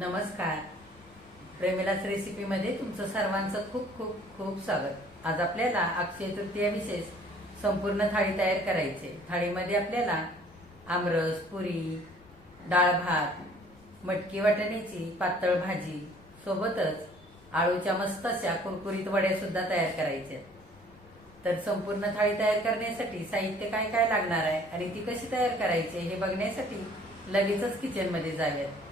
नमस्कार. प्रेमिलाच रेसिपीमध्ये तुमचं सर्वांचं खूप खूप खूप स्वागत. आज आपल्याला अक्षय तृतीया विशेष संपूर्ण थाळी तयार करायचे. थाळीमध्ये आपल्याला आमरस पुरी डाळ भात मटकी वाटण्याची पातळ भाजी सोबतच आळूच्या मस्त अशा कुरकुरीत वड्या सुद्धा तयार करायच्या. तर संपूर्ण थाळी तयार करण्यासाठी साहित्य काय काय लागणार आहे आणि ती कशी तयार करायची हे बघण्यासाठी लगेचच किचनमध्ये जाव्यात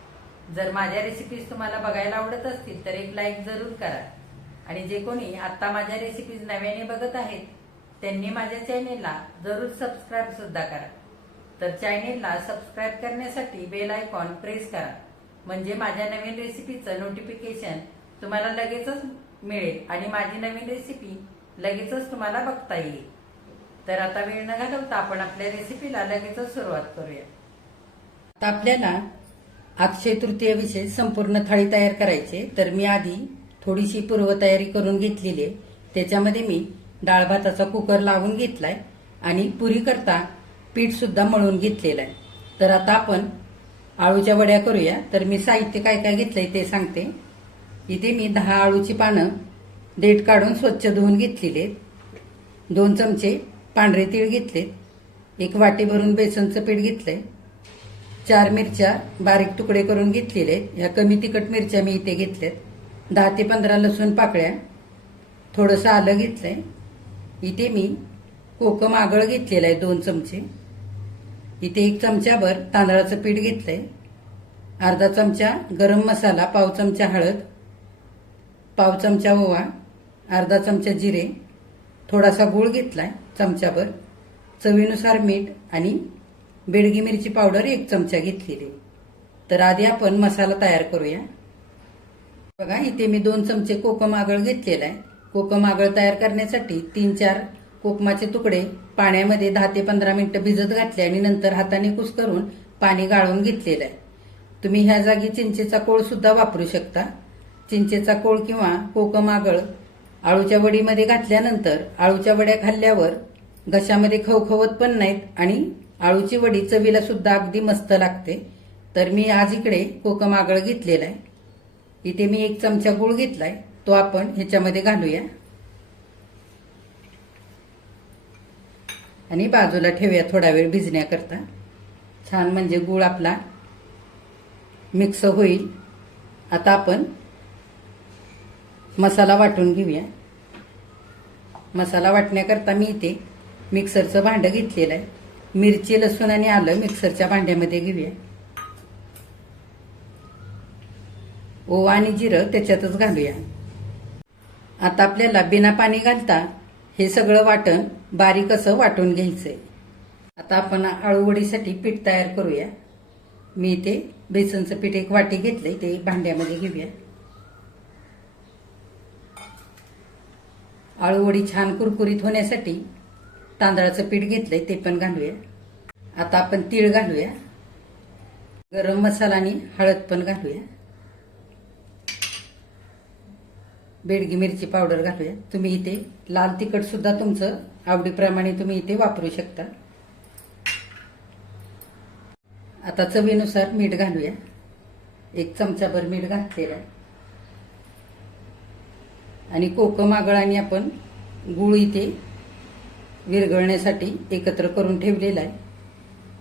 जर माझ्या रेसिपीज तुम्हाला बघायला आवडत असतील तर एक लाईक जरूर करा. आणि जे कोणी आता माझ्या रेसिपीज नव्याने बघत आहेत त्यांनी माझ्या चॅनेलला जरूर सबस्क्राईब सुद्धा करा. तर चॅनेलला सबस्क्राईब करण्यासाठी बेल आयकॉन प्रेस करा. म्हणजे माझ्या नवीन रेसिपीचं नोटिफिकेशन तुम्हाला लगेचच मिळेल आणि माझी नवीन रेसिपी लगेचच तुम्हाला बघता येईल. तर आता वेळ न घालवता आपण आपल्या रेसिपीला लगेचच सुरुवात करूया. आता आपल्याला अक्षय तृतीयेविषयी संपूर्ण थाळी तयार करायचे. तर मी आधी थोडीशी पूर्वतयारी करून घेतलेली आहे. त्याच्यामध्ये मी डाळ भाताचा कुकर लावून घेतलाय आणि पुरी करता पीठ सुद्धा मळून घेतलेलं आहे. तर आता आपण आळूच्या वड्या करूया. तर मी साहित्य काय काय घेतलंय ते सांगते. इथे मी दहा आळूची पानं देठ काढून स्वच्छ धुवून घेतलेले आहेत. दोन चमचे पांढरे तीळ घेतलेत. एक वाटी भरून बेसनचं पीठ घेतलंय. चार मिरच्या बारीक तुकडे करून घेतलेले. आहेत या कमी तिखट मिरच्या मी इथे घेतल्यात. दहा ते पंधरा लसूण पाकळ्या. थोडंसं आलं घेतलंय. इथे मी कोकम आगळ घेतलेलं आहे दोन चमचे. इथे एक चमच्याभर तांदळाचं पीठ घेतलंय. अर्धा चमचा गरम मसाला पाव चमचा हळद पाव चमचा ओवा अर्धा चमचा जिरे. थोडासा गूळ घेतलाय चमचाभर चवीनुसार मीठ आणि बेडगी मिरची पावडर एक चमचा घेतलेली. तर आधी आपण मसाला तयार करूया. बघा इथे मी दोन चमचे कोकम आगळ घेतलेला आहे. कोकम आगळ तयार करण्यासाठी तीन चार कोकमाचे तुकडे पाण्यामध्ये दहा ते पंधरा मिनिटं भिजत घातले आणि नंतर हाताने कुस करून पाणी गाळून घेतलेलं आहे. तुम्ही ह्या जागी चिंचेचा कोळ सुद्धा वापरू शकता. चिंचेचा कोळ किंवा कोकम आगळ आळूच्या वडीमध्ये घातल्यानंतर आळूच्या वड्या खाल्ल्यावर घशामध्ये खवखवत पण नाहीत आणि आळूची वडी चवीला सुद्धा अगदी मस्त लागते. तर मी आज इकडे कोकम आगळ घेतलेला आहे इथे मी एक चमचा गुळ घेतलाय. तो आपण ह्याच्यामध्ये घालूया. आणि बाजूला ठेवूया थोडा वेळ भिजण्याकरता. छान म्हणजे गुळ आपला मिक्स होईल. आता आपण मसाला वाटून घेऊया. मसाला वाटण्याकरता मी इथे मिक्सरचं भांडं घेतलेलं आहे. मिरची लसूण आणि आलं मिक्सरच्या भांड्यामध्ये घेऊया. ओवा आणि जिरं त्याच्यातच घालूया. आता आपल्याला बिना पाणी घालता हे सगळं वाटण बारीक असं वाटून घ्यायचंय. आता आपण आळूवडीसाठी पीठ तयार करूया. मी इथे बेसनचं पीठ एक वाटी घेतलंय ते भांड्यामध्ये घेऊया. आळूवडी छान कुरकुरीत होण्यासाठी तांदळाचं पीठ घेतलंय ते पण घालूया. आता आपण तीळ घालूया. गरम मसाला आणि हळद पण घालूया. बेडगी मिरची पावडर घालूया. तुम्ही इथे लाल तिखट सुद्धा तुमचं आवडीप्रमाणे तुम्ही इथे वापरू शकता. आता चवीनुसार मीठ घालूया. एक चमचाभर मीठ घातलेलं आहे. आणि कोकम आगळाने आपण गुळ इथे विरघळण्यासाठी एकत्र करून ठेवलेलं आहे.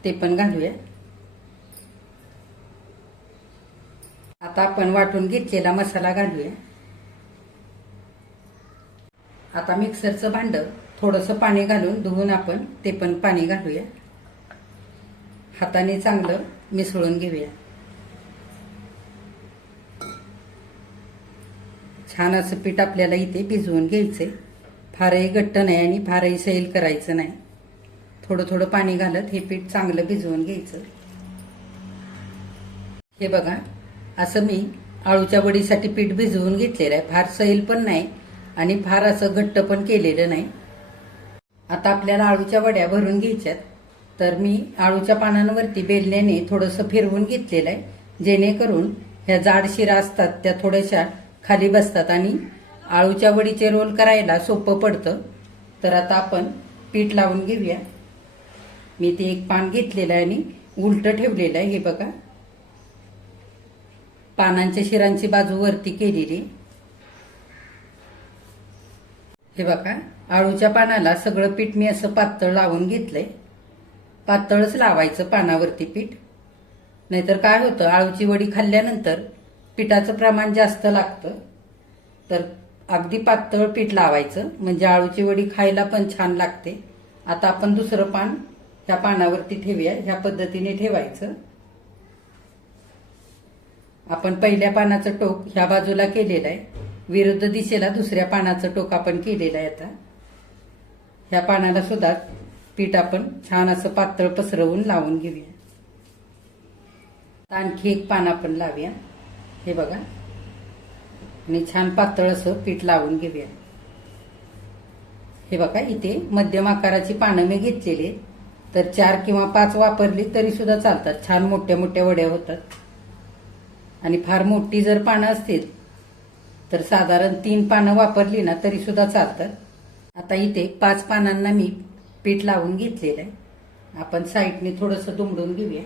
ते पण घालूया. आता आपण वाटून घेतलेला मसाला घालूया. आता मिक्सरचं भांड थोडंसं पाणी घालून धुवून आपण ते पण पाणी घालूया. हाताने चांगलं मिसळून घेऊया. छान असं पीठ आपल्याला इथे भिजवून घ्यायचंय. फारही घट्ट नाही आणि फारही सैल करायचं नाही. थोडं थोडं पाणी घालत हे पीठ चांगलं भिजवून घ्यायचं. हे बघा असं मी आळूच्या वडीसाठी पीठ भिजवून घेतलेलं आहे. फार सैल पण नाही आणि फार असं घट्ट पण केलेलं नाही. आता आपल्याला आळूच्या वड्या भरून घ्यायच्यात. तर मी आळूच्या पानांवरती बेलण्याने थोडंसं फिरवून घेतलेलं आहे. जेणेकरून ह्या जाड शिरा असतात त्या थोड्याशा खाली बसतात आणि आळूच्या वडीचे रोल करायला सोपं पडतं. तर आता आपण पीठ लावून घेऊया. मी ते एक पान घेतलेलं आहे आणि उलटं ठेवलेलं आहे. हे बघा. पानांच्या शिरांची बाजू वरती केलेली. हे बघा. आळूच्या पानाला सगळं पीठ मी असं पातळ लावून घेतलंय. पातळच लावायचं पानावरती पीठ. नाहीतर काय होतं? आळूची वडी खाल्ल्यानंतर पिठाचं प्रमाण जास्त लागतं. तर अगदी पातळ पीठ लावायचं. म्हणजे आळूची वडी खायला पण छान लागते. आता आपण दुसरं पान ह्या पानावरती ठेवूया. ह्या पद्धतीने ठेवायचं. आपण पहिल्या पानाचं टोक ह्या बाजूला केलेलं आहे. विरुद्ध दिशेला दुसऱ्या पानाचं टोक आपण केलेलं आहे आता. ह्या पानाला सुद्धा पीठ आपण छान असं पातळ पसरवून लावून घेऊया. आणखी एक पान आपण लावूया. हे बघा. आणि छान पातळ असं पीठ लावून घेऊया. हे बघा इथे मध्यम आकाराची पानं मी घेतलेली तर चार किंवा पाच वापरली तरी सुद्धा चालतात. छान मोठ्या मोठ्या वड्या होतात. आणि फार मोठी जर पानं असतील तर साधारण तीन पानं वापरली ना तरी सुद्धा चालतात. आता इथे पाच पानांना मी पीठ लावून घेतलेलं आहे. आपण साईडने थोडंसं दुमडून घेऊया.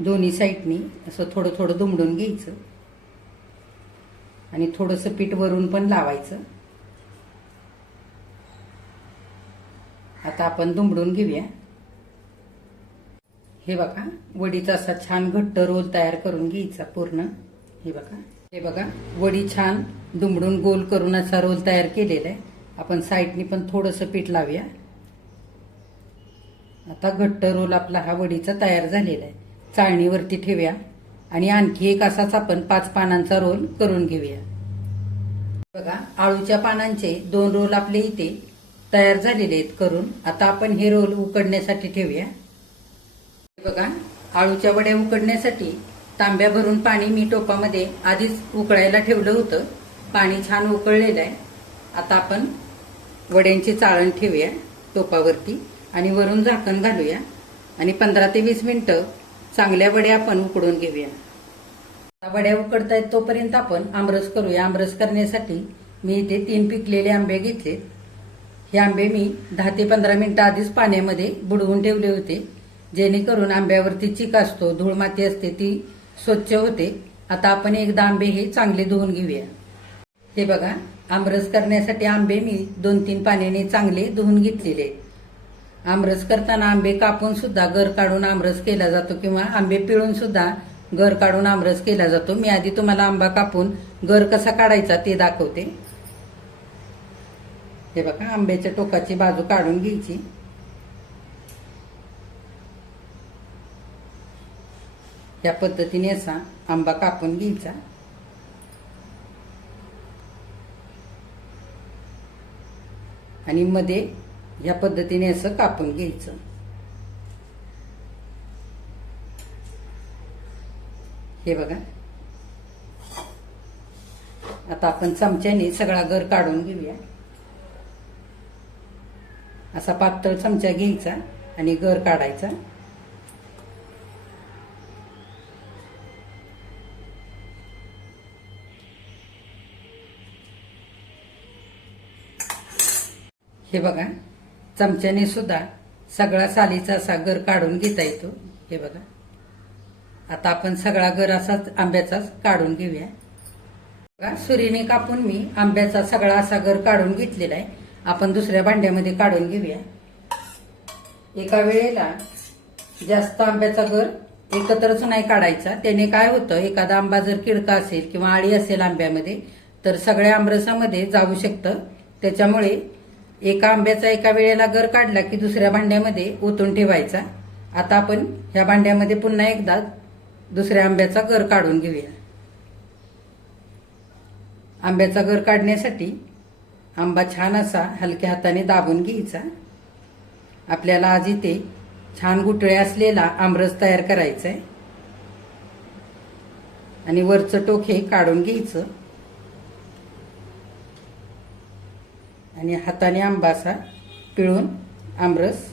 दोन्ही साईडनी असं थोडं थोडं दुमडून घ्यायचं. आणि थोडंसं पीठ वरून पण लावायचं. आता आपण दुमडून घेऊया. हे बघा वडीचा असा छान घट्ट रोल तयार करून घ्यायचा पूर्ण. हे बघा हे बघा वडी छान दुमडून गोल करून असा रोल तयार केलेला आहे. आपण साईडनी पण थोडंसं पीठ लावूया. आता घट्ट रोल आपला हा वडीचा तयार झालेला आहे. चाळणीवरती ठेवूया आणि आणखी एक असाच आपण पाच पानांचा रोल करून घेऊया. बघा आळूच्या पानांचे दोन रोल आपले इथे तयार झालेले आहेत करून. आता आपण हे रोल उकडण्यासाठी ठेवूया. हे बघा आळूच्या वड्या उकडण्यासाठी तांब्या भरून पाणी मी टोपामध्ये आधीच उकळायला ठेवलं होतं. पाणी छान उकळलेलं आहे. आता आपण वड्यांची चाळण ठेवूया टोपावरती आणि वरून झाकण घालूया. आणि पंधरा ते वीस मिनटं चांगल्या वड्या आपण उकडून घेऊया. आता वड्या उकडतायत तोपर्यंत आपण आमरस करूया. आमरस करण्यासाठी मी इथे तीन पिकलेले आंबे घेतले हे आंबे मी दहा ते पंधरा मिनिटं आधीच पाण्यामध्ये बुडवून ठेवले होते. जेणेकरून आंब्यावरती चीक असतो धूळ माती असते ती स्वच्छ होते. आता आपण एकदा आंबे हे चांगले धुवून घेऊया. हे बघा आमरस करण्यासाठी आंबे मी दोन तीन पाण्याने चांगले धुवून घेतलेले आहेत. आमरस करताना आंबे कापून सुद्धा गर काढून आमरस केला जातो किंवा आंबे पिळून सुद्धा गर काढून आमरस केला जातो. मी आधी तुम्हाला आंबा कापून गर कसा काढायचा ते दाखवते. हे बघा आंब्याच्या टोकाची बाजू काढून घ्यायची. या पद्धतीने असा आंबा कापून घ्यायचा. आणि मध्ये या पद्धतीने असं कापून घ्यायचं. हे बघा. आता आपण चमच्याने सगळा गर काढून घेऊया. असा पातळ चमचा घ्यायचा आणि गर काढायचा. हे बघा. चमच्याने सुद्धा सगळा सालीचा असा गर काढून घेता येतो. हे बघा. आता आपण सगळा गर असाच आंब्याचाच काढून घेऊया. बघा सुरीने कापून मी आंब्याचा सगळा असा गर काढून घेतलेला आहे. आपण दुसऱ्या भांड्यामध्ये काढून घेऊया. एका वेळेला जास्त आंब्याचा गर एकत्रच नाही काढायचा. त्याने काय होतं? एखादा आंबा जर किडका असेल किंवा आळी असेल आंब्यामध्ये तर सगळ्या आमरसामध्ये जाऊ शकतं. त्याच्यामुळे एका आंब्याचा एका वेळेला गर काढला की दुसऱ्या भांड्यामध्ये ओतून ठेवायचा. आता आपण ह्या भांड्यामध्ये पुन्हा एकदा दुसऱ्या आंब्याचा गर काढून घेऊया. आंब्याचा गर काढण्यासाठी आंबा छान असा हलक्या हाताने दाबून घ्यायचा. आपल्याला आज इथे छान गुटळे असलेला आमरस तयार करायचा आहे आणि वरचं टोक हे काढून घ्यायचं. आणि हाताने आंबा असा पिळून आमरस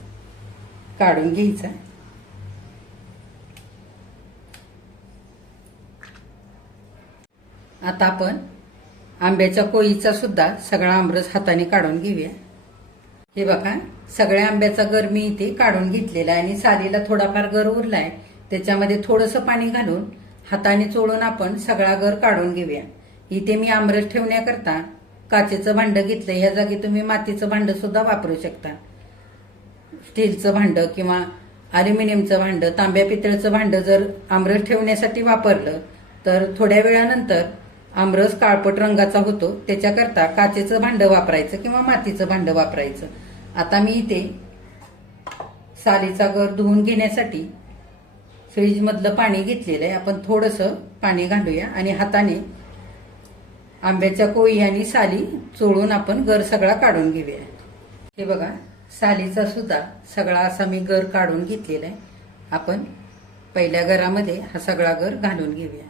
काढून घ्यायचा. आता आपण आंब्याच्या कोळीचा सुद्धा सगळा आमरस हाताने काढून घेऊया. हे बघा सगळ्या आंब्याचा गर मी इथे काढून घेतलेला आहे आणि सालीला थोडाफार गर उरलाय. त्याच्यामध्ये थोडंसं पाणी घालून हाताने चोळून आपण सगळा गर काढून घेऊया. इथे मी आमरस ठेवण्याकरता काचेचं भांडं घेतलं ह्या जागी तुम्ही मातीचं भांडं सुद्धा वापरू शकता. स्टीलचं भांडं किंवा अल्युमिनियमचं भांडं तांब्या पितळचं भांडं जर आमरस ठेवण्यासाठी वापरलं तर थोड्या वेळानंतर आमरस काळपट रंगाचा होतो. त्याच्याकरता काचेचं भांडं वापरायचं किंवा मातीचं भांडं वापरायचं. आता मी इथे सालीचा गर धुवून घेण्यासाठी फ्रीजमधलं पाणी घेतलेलं आहे. आपण थोडंसं पाणी घालूया आणि हाताने आंब्याच्या कोळी आणि साली चोळून आपण गर सगळा काढून घेऊया. हे बघा सालीचा सुद्धा सगळा असा मी गर काढून घेतलेला आहे. आपण पहिल्या गरामध्ये हा सगळा गर घालून घेऊया.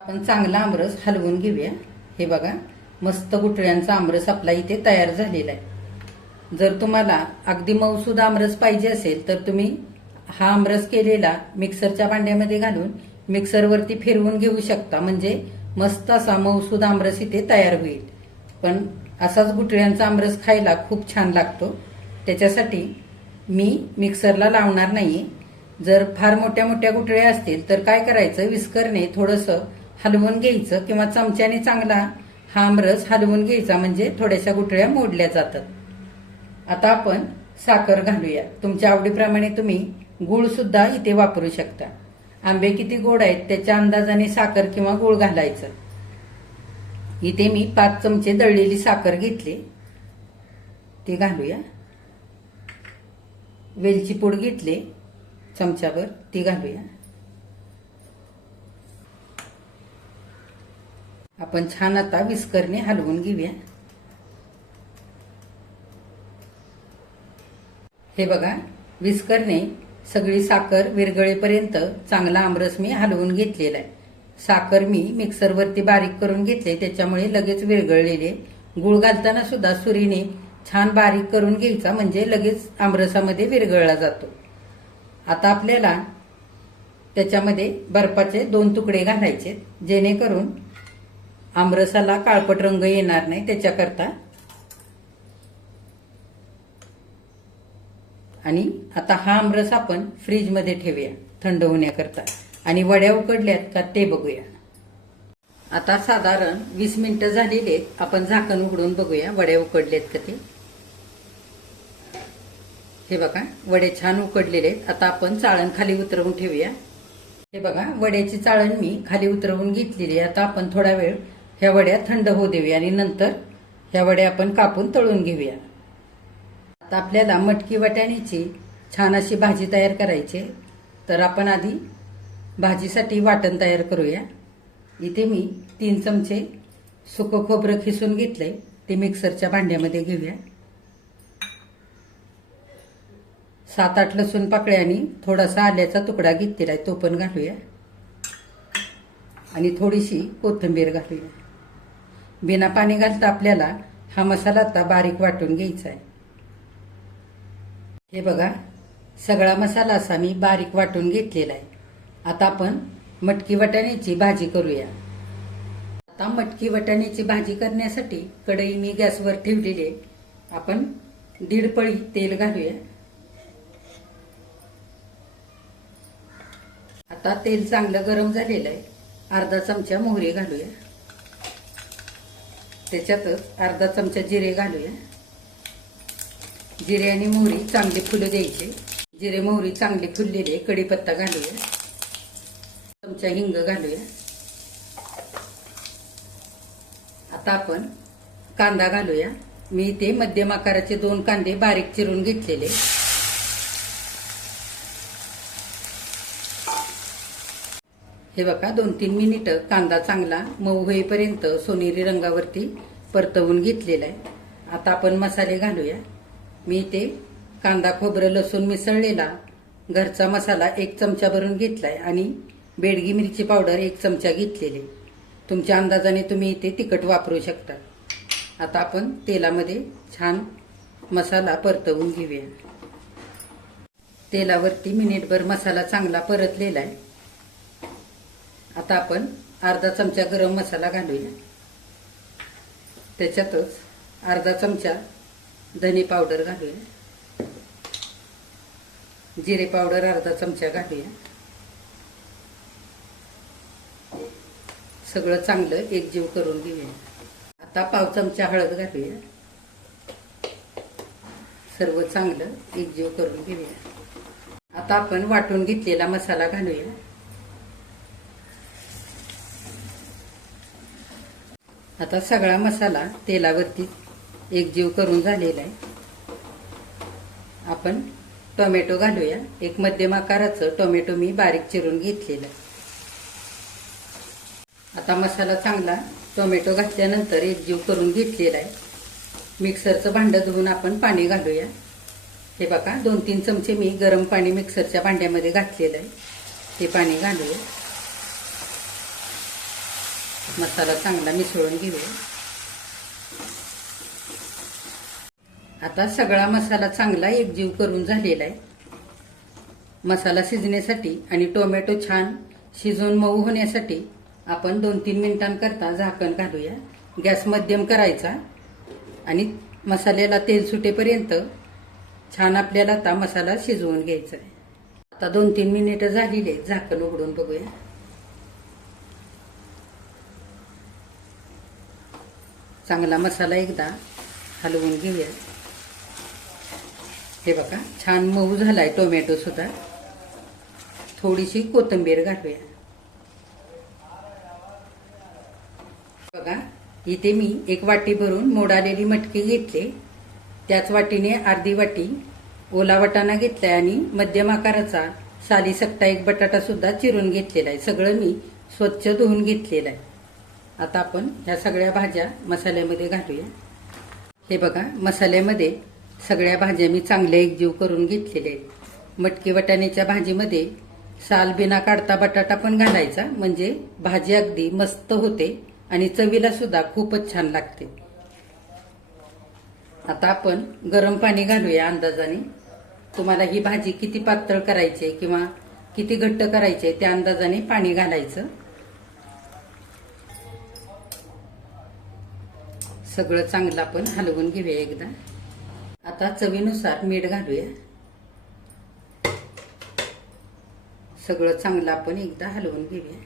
आपण चांगला आमरस हलवून घेऊया. हे बघा मस्त गुटळ्यांचा आमरस आपला इथे तयार झालेला आहे. जर तुम्हाला अगदी मऊसूद आमरस पाहिजे असेल तर तुम्ही हा आमरस केलेला मिक्सरच्या भांड्यामध्ये घालून मिक्सरवरती फिरवून घेऊ शकता. म्हणजे मस्त असा मऊसूद आमरस इथे तयार होईल. पण असाच गुटळ्यांचा आमरस खायला खूप छान लागतो. त्याच्यासाठी मी मिक्सरला लावणार नाही जर फार मोठ्या मोठ्या गुटळ्या असतील तर काय करायचं? विस्करने थोडंसं हलवून घ्यायचं किंवा चमच्याने चांगला हा आमरस हलवून घ्यायचा म्हणजे थोड्याशा गुटळ्या मोडल्या जातात. आता आपण साखर घालूया. तुमच्या आवडीप्रमाणे तुम्ही गुळ सुद्धा इथे वापरू शकता. आंबे किती गोड आहेत त्याच्या अंदाजाने साखर किंवा गुळ घालायचं. इथे मी पाच चमचे दळलेली साखर घेतली. ती घालूया. वेलची पूड घेतली. चमच्यावर ती घालूया. आपण छान आता विस्करने हलवून घेऊया. हे बघा विस्करने सगळी साखर विरगळेपर्यंत चांगला आमरस मी हलवून घेतलेला आहे. साखर मी मिक्सरवरती बारीक करून घेतले त्याच्यामुळे लगेच विरघळलेले. गुळ घालताना सुद्धा सुरीने छान बारीक करून घ्यायचा म्हणजे लगेच आमरसामध्ये विरघळला जातो. आता आपल्याला त्याच्यामध्ये बर्फाचे दोन तुकडे घालायचे जेणेकरून आमरसाला काळपट रंग येणार नाही त्याच्याकरता आणि आता हा आमरस आपण फ्रीजमध्ये ठेवूया थंड होण्याकरता. आणि वड्या उकडल्यात का ते बघूया. आता साधारण वीस मिनिटं झालेली आहेत आपण झाकण उघडून बघूया वड्या उकडलेत का ते. हे बघा वडे छान उकडलेले आहेत आता आपण चाळण खाली उतरवून ठेवूया. हे बघा वड्याची चाळण मी खाली उतरवून घेतलेली आहे. आता आपण थोडा वेळ ह्या वड्या थंड होऊ देऊया आणि नंतर ह्या वड्या आपण कापून तळून घेऊया. आता आपल्याला मटकी वाटाण्याची छान अशी भाजी तयार करायची आहे. तर आपण आधी भाजीसाठी वाटण तयार करूया. इथे मी तीन चमचे सुकं खोबरं खिसून घेतलंय. ते मिक्सरच्या भांड्यामध्ये घेऊया. सात आठ लसूण पाकळ्याने थोडासा आल्याचा तुकडा घेतलेला आहे. तो पण घालूया. आणि थोडीशी कोथिंबीर घालूया. बिना पाणी घालता आपल्याला हा मसाला आता बारीक वाटून घ्यायचा आहे. हे बघा सगळा मसाला असा मी बारीक वाटून घेतलेला आहे. आता आपण मटकी वाटाण्याची भाजी करूया. आता मटकी वाटाण्याची भाजी करण्यासाठी कढई मी गॅसवर ठेवलेली आहे. आपण दीड पळी तेल घालूया. आता तेल चांगलं गरम झालेलं आहे. अर्धा चमचा मोहरी घालूया. त्याच्यातच अर्धा चमचा जिरे घालूया. जिरे आणि मोहरी चांगली फुलं द्यायचे. जिरे मोहरी चांगली फुललेले कढीपत्ता घालूया. चमचा हिंग घालूया. आता आपण कांदा घालूया. मी ते मध्यम आकाराचे दोन कांदे बारीक चिरून घेतलेले. हे बघा दोन तीन मिनिटं कांदा चांगला मऊ होईपर्यंत सोनेरी रंगावरती परतवून घेतलेला आहे. आता आपण मसाले घालूया. मी ते कांदा खोबरं लसूण मिसळलेला घरचा मसाला एक चमचा भरून घेतलाय आणि बेडगी मिरची पावडर एक चमचा घेतलेली. तुमच्या अंदाजाने तुम्ही इथे तिखट वापरू शकता. आता आपण तेलामध्ये छान मसाला परतवून घेऊया. तेलावरती मिनिटभर मसाला चांगला परतलेला आहे. आता आपण अर्धा चमचा गरम मसाला घालूया. त्याच्यातच अर्धा चमचा धने पावडर घालूया जिरे पावडर अर्धा चमचा घालूया. सगळं चांगलं एकजीव करून घेऊया. आता पाव चमचा हळद घालूया. सर्व चांगलं एकजीव करून घेऊया. आता आपण वाटून घेतलेला मसाला घालूया. आता सगळा मसाला तेलावरती एक जीव करून झालेला आहे. आपण टोमॅटो घालूया. एक मध्यम आकाराचं टोमॅटो मी बारीक चिरून घेतलेलं आहे. आता मसाला चांगला टोमॅटो घातल्यानंतर एक जीव करून घेतलेला आहे. मिक्सरचं भांडं धुवून आपण पाणी घालूया. हे बघा दोन तीन चमचे मी गरम पाणी मिक्सरच्या भांड्यामध्ये घातलेलं आहे. ते पाणी घालूया. मसाला चांगला मिसळून घेऊया. आता सगळा मसाला चांगला एकजीव करून झालेला आहे. मसाला शिजण्यासाठी आणि टोमॅटो छान शिजून मऊ होण्यासाठी आपण दोन तीन मिनिटांकरता झाकण घालूया. गॅस मध्यम करायचा आणि मसाल्याला तेल सुटेपर्यंत छान आपल्याला आता मसाला शिजवून घ्यायचा आहे. आता दोन तीन मिनिटं झालेली आहेत झाकण उघडून बघूया. चांगला मसाला एकदा हलवून घेऊया. हे बघा छान मऊ झालाय टोमॅटो सुद्धा. थोडीशी कोथिंबीर घालूया. बघा इथे मी एक वाटी भरून मोडालेली मटकी घेतले. त्याच वाटीने अर्धी वाटी ओला वाटाणा घेतलाय आणि मध्यम आकाराचा साली सक्ता एक बटाटा सुद्धा चिरून घेतलेला आहे. सगळं मी स्वच्छ धुवून घेतलेलं आहे. आता आपण ह्या सगळ्या भाज्या मसाल्यामध्ये घालूया. हे बघा मसाल्यामध्ये सगळ्या भाज्या मी चांगल्या एकजीव करून घेतलेल्या आहेत. मटकी वटाण्याच्या भाजीमध्ये साल बिना काढता बटाटा पण घालायचा म्हणजे भाजी अगदी मस्त होते आणि चवीला सुद्धा खूपच छान लागते. आता आपण गरम पाणी घालूया अंदाजाने. तुम्हाला ही भाजी किती पातळ करायची किंवा किती घट्ट करायची त्या अंदाजाने पाणी घालायचं. सगळं चांगलं आपण हलवून घेऊया एकदा. आता चवीनुसार मीठ घालूया. सगळं चांगलं आपण एकदा हलवून घेऊया.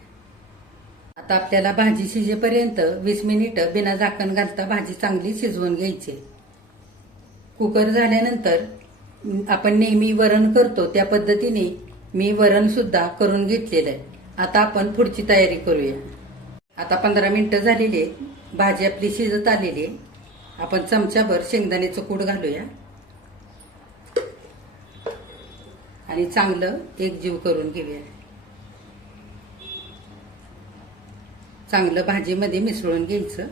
आता आपल्याला भाजी शिजेपर्यंत वीस मिनिटं बिना झाकण घालता भाजी चांगली शिजवून घ्यायची. कुकर झाल्यानंतर आपण नेहमी वरण करतो त्या पद्धतीने मी वरण सुद्धा करून घेतलेलं आहे. आता आपण पुढची तयारी करूया. आता पंधरा मिनिटं झालेली आहेत भाजी आपली शिजत आलेली आहे. आपण चमचाभर शेंगदाण्याचं कूट घालूया. आणि चांगलं एकजीव करून घेऊया. चांगलं भाजीमध्ये मिसळून घ्यायचं.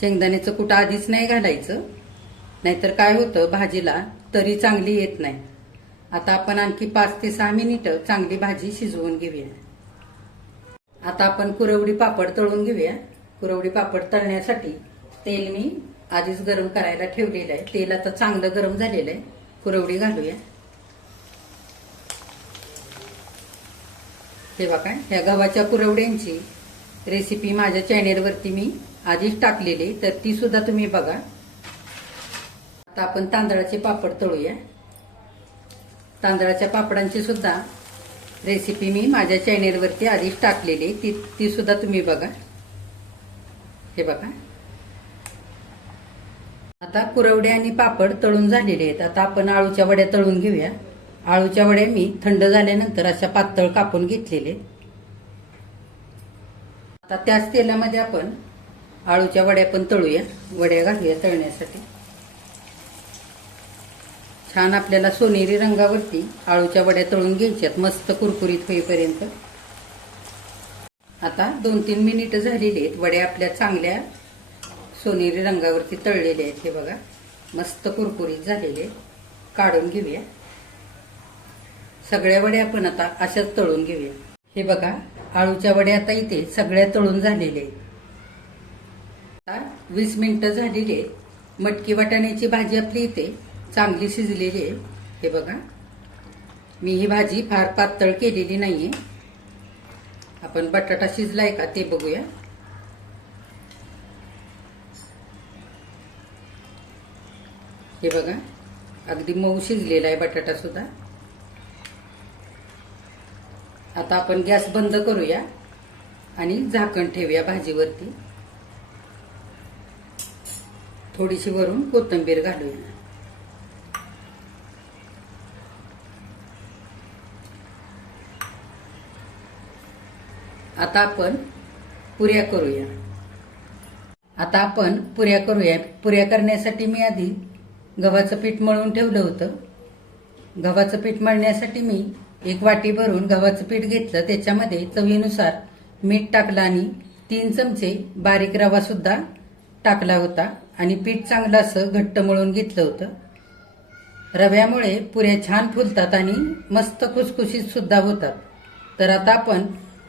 शेंगदाण्याचं कूट आधीच नाही घालायचं. नाहीतर काय होतं भाजीला तरी चांगली येत नाही. आता आपण आणखी पाच ते सहा मिनिटं चांगली भाजी शिजवून घेऊया. आता आपण कुरवडी पापड तळून घेऊया. कुरवडी पापड तळण्यासाठी तेल मी आधीच गरम करायला ठेवलेलं आहे. तेल आता चांगलं गरम झालेलं आहे. कुरवडी घालूया. हे काय ह्या गव्हाच्या कुरवड्यांची रेसिपी माझ्या चॅनेलवरती मी आधीच टाकलेली तर ती सुद्धा तुम्ही बघा. आता आपण तांदळाचे पापड तळूया. तांदळाच्या पापडांची सुद्धा रेसिपी मी माझ्या चॅनेलवरती आधीच टाकलेली ती ती सुद्धा तुम्ही बघा. हे बघा. आता कुरवडे आणि पापड तळून झालेले आहेत. आता आपण आळूच्या वड्या तळून घेऊया. आळूच्या वड्या मी थंड झाल्यानंतर अशा पातळ कापून घेतलेले आता त्याच तेलामध्ये आपण आळूच्या वड्या पण तळूया. वड्या घालूया तळण्यासाठी. छान आपल्याला सोनेरी रंगावरती आळूच्या वड्या तळून घ्यायच्यात मस्त कुरकुरीत होईपर्यंत. आता दोन तीन मिनिटं झालेली आहेत. वड्या आपल्या चांगल्या सोनेरी रंगावरती तळलेले आहेत हे बघा. मस्त कुरकुरीत झालेले. काढून घेऊया. सगळ्या वड्या आपण आता अशाच तळून घेऊया. हे बघा आळूच्या वड्या आता इथे सगळ्या तळून झालेले आहेत. आता वीस मिनिटं झालेली आहेत. मटकी वाटाण्याची भाजी आपली इथे चांगली शिजलेली आहे. हे बघा. मी ही भाजी फार पातळ केलेली नाहीये. आपण बटाटा शिजलाय का ते बघूया. हे बघा अगदी मऊ शिजलेला आहे बटाटा सुद्धा. आता आपण गॅस बंद करूया आणि झाकण ठेवूया भाजीवरती. थोडीशी वरून कोथिंबीर घालूया. आता आपण पुऱ्या करूया. आता आपण पुऱ्या करूया. पुऱ्या करण्यासाठी मी आधी गव्हाचं पीठ मळून ठेवलं होतं. गव्हाचं पीठ मळण्यासाठी मी एक वाटी भरून गव्हाचं पीठ घेतलं. त्याच्यामध्ये चवीनुसार मीठ टाकलं आणि तीन चमचे बारीक रवासुद्धा टाकला होता. आणि पीठ चांगलं असं घट्ट मळून घेतलं होतं. रव्यामुळे पुऱ्या छान फुलतात आणि मस्त खुसखुशीत सुद्धा होतात. तर आता आपण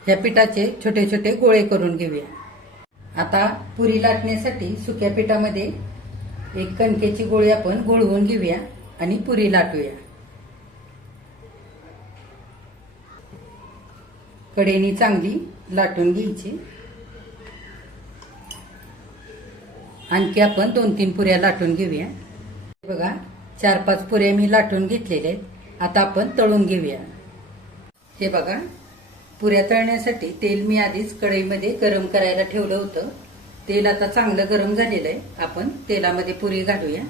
ह्या पिठाचे छोटे छोटे गोळे करून घेऊया. आता पुरी लाटण्यासाठी सुक्या पिठामध्ये एक कणकेची गोळी आपण गोळवून घेऊया आणि पुरी लाटूया. कडेनी चांगली लाटून घ्यायची. आणखी आपण दोन तीन पुऱ्या लाटून घेऊया. बघा चार पाच पुऱ्या मी लाटून घेतलेल्या आहेत. आता आपण तळून घेऊया. हे बघा पुऱ्या तळण्यासाठी तेल मी आधीच कढईमध्ये गरम करायला ठेवलं होतं. तेल आता चांगलं गरम झालेलं आहे. आपण तेलामध्ये पुरी घालूया.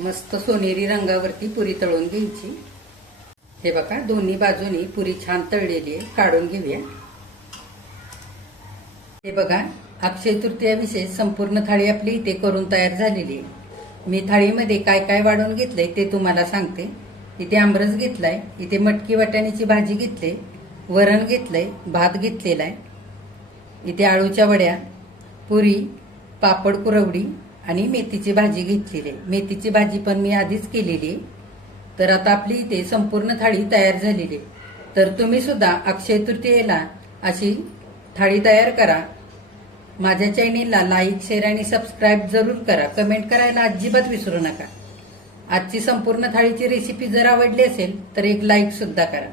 मस्त सोनेरी रंगावरती पुरी तळून घ्यायची. हे बघा दोन्ही बाजूनी पुरी छान तळलेली आहे. काढून घेऊया. हे बघा अक्षय तृतीयाविषयी संपूर्ण थाळी आपली इथे करून तयार झालेली आहे. मी थाळीमध्ये काय काय वाढून घेतलंय ते तुम्हाला सांगते. इथे आमरस घेतलाय इथे मटकी वाटाण्याची भाजी घेतली वरण घेतलंय भात घेतलेला आहे. इथे आळूच्या वड्या पुरी पापड कुरवडी आणि मेथीची भाजी घेतलेली आहे. मेथीची भाजी पण मी आधीच केलेली आहे. तर आता आपली इथे संपूर्ण थाळी तयार झालेली आहे. तर तुम्ही सुद्धा अक्षय तृतीयेला अशी थाळी तयार करा. माझ्या चॅनेलला लाईक शेअर आणि सबस्क्राईब जरूर करा. कमेंट करायला अजिबात विसरू नका. आजची संपूर्ण थाळीची रेसिपी जर आवडली असेल तर एक लाईक सुद्धा करा.